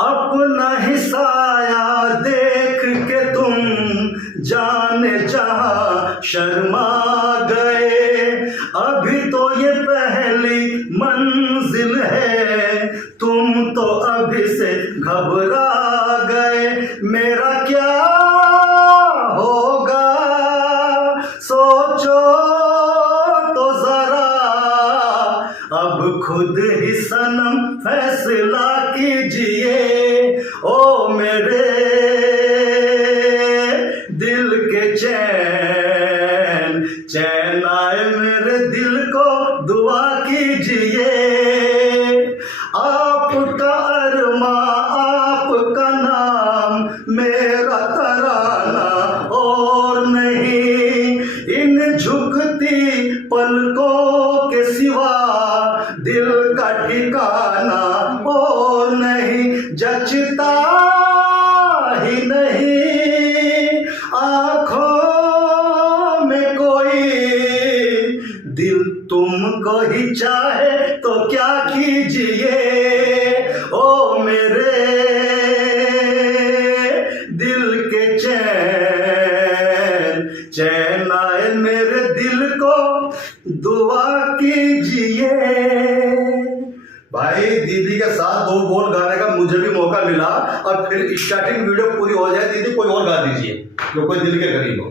अपना ही साया देख के तुम जाने जहां शर्मा गए। अभी तो ये पहली मंजिल है, तुम तो अभी से घबरा गए। मेरा क्या होगा सोचो तो जरा, अब खुद ही सनम फैसला कीजिए। ओ मेरे दिल के चैन, चैन आए मेरे दिल को दुआ कीजिए। आपका अरमा आपका नाम मेरा तराना और नहीं, इन झुकती पलकों के सिवा दिल का ठिकाना और नहीं। जचता ही नहीं आंखों में कोई, दिल तुमको ही चाहे तो क्या कीजिए। ओ मेरे दिल के चैन, चैन आए मेरे दिल को दुआ कीजिए। भाई दीदी के साथ दो बोल गाने का मुझे भी मौका मिला, और फिर स्टार्टिंग वीडियो पूरी हो जाए। दीदी कोई और गा दीजिए जो कोई दिल के करीब हो।